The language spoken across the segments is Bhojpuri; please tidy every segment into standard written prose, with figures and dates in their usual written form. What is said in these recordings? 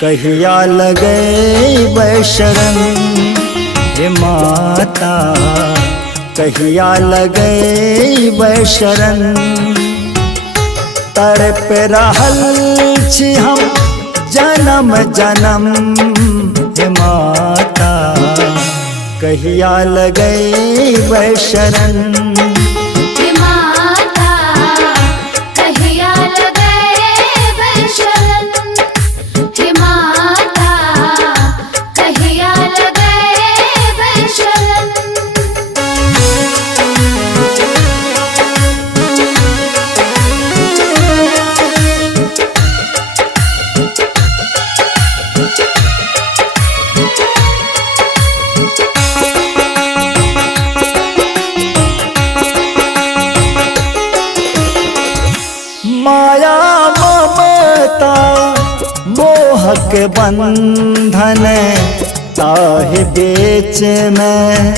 कहिया लगे शरण हे माता, कहिया लगे शरण। तड़प रहल छी हम जन्म जन्म हे माता, कहिया लगे शरण। माया ममता मोहक बंधन, ताहि बीच में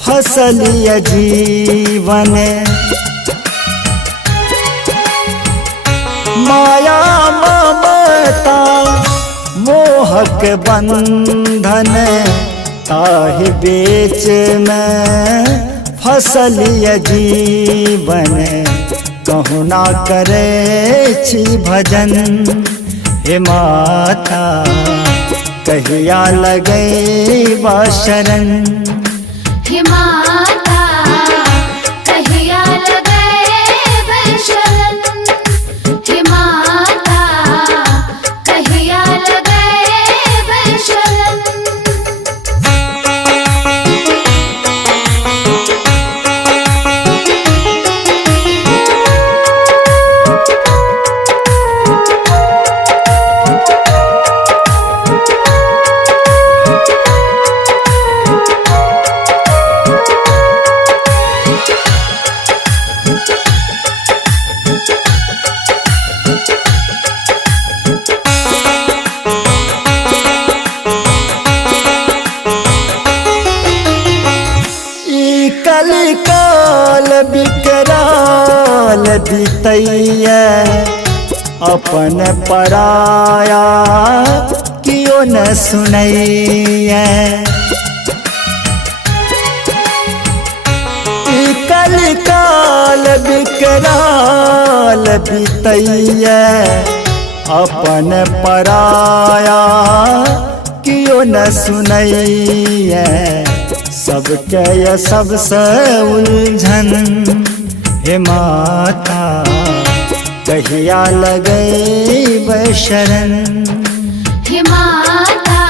फसलिय जीवन। माया ममता मोहक बंधन, ताहि बीच में फसलिय जीवन। कहूँ ना करे छी भजन हे माता, कहिया लगे शरण। हे माता कहिया लगे शरण, हे माता कहिया लगे शरण। कलिकाल विकराल बीतैया, अपन पराया कियो न सुनैया। कलिकाल विकराल बीतैया, अपन पराया कियो न सुनैया। सबके सबसे उलझन हे माता, कहिया लगे शरण। हे माता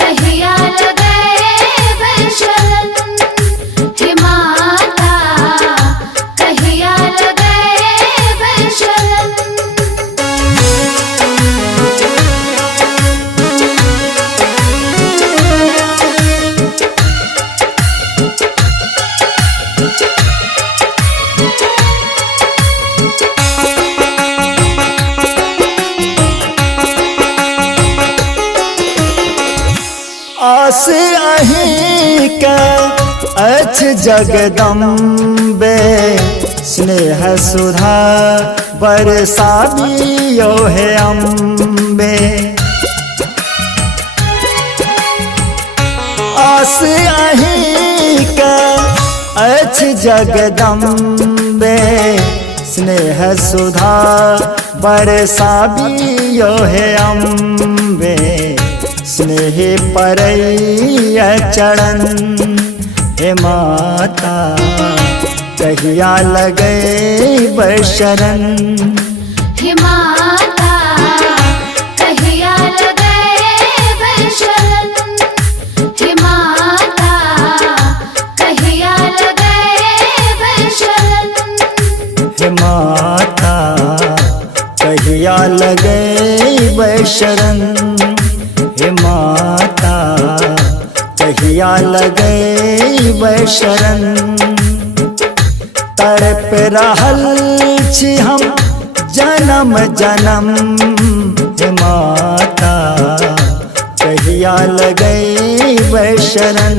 कहिया लगे शरण, हे माता कहिया लगे शरण। आस अहीं के अछि जगदम्बे, स्नेह सुधा बरसाबियो हे अम्बे। आस अहीं के अछि जगदम्बे, स्नेह सुधा बरसाबियो हे अम्बे। स्नेह परैया चरण हे माता, कहिया लगे शरण। हे माता कहिया लगे शरण, हे माता कहिया लगे शरण। हे माता कहिया लगे शरण, हे माता कहिया लगे शरण। तड़प रहल छी हम जन्म जन्म हे माता, कहिया लगे शरण।